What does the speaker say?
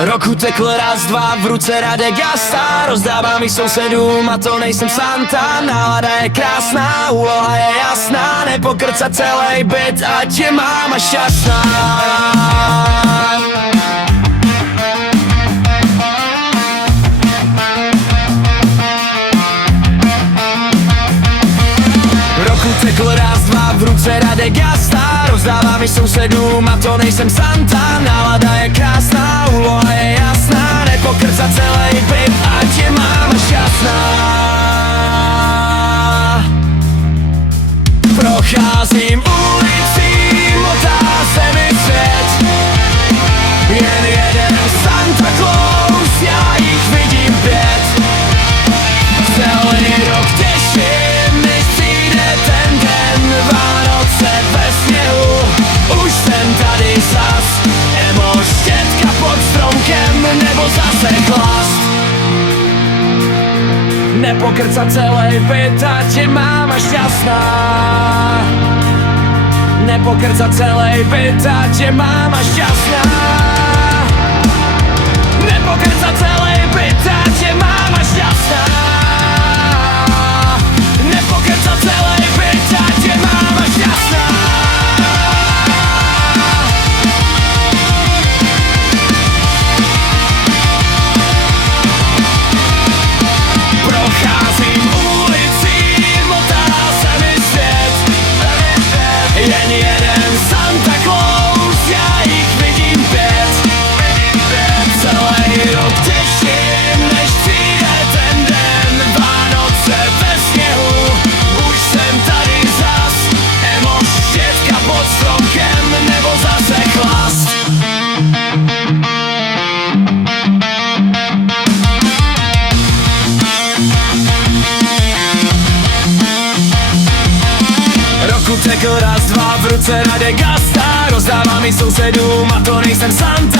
Roku tekl raz, dva, v ruce Radek Gasta. Rozdávám i sousedům a to nejsem Santa. Nálada je krásná, úloha je jasná. Nepokrcat celý byt, ať je máma šťastná. Roku tekl raz, dva, v ruce Radek Gasta. Rozdávám i sousedům a to nejsem Santa. Nálada je krásná, úloha je jasná. Nepokrcat celý byt, ať je máma šťastná. Procházím ulicí, motá se mi svět. Jen jeden Santa Claus, já jich vidím 5. Celý rok těším, než přijde ten den. Vánoce ve sněhu, už jsem tady zas. Emo štětka pod stromkem, nebo zase chlast. Nepokrcat celý byt, ať je máma šťastná. Nepokrcat celý byt, ať je máma šťastná. Nepokrcat celý byt, ať je máma šťastná. Nepokrcat celý byt, ať je máma šťastná. Procházím ulicí, motá se mi svět. Jen jeden Santa Claus, já jich vidím 5. Celý rok těším, než přijde ten den. Vánoce ve sněhu, už jsem tady zas. Emo štětka pod stromkem, nebo zase chlast. Roku tekl raz, dva, v ruce Radek Gasta. Rozdávám i sousedům a to nejsem Santa.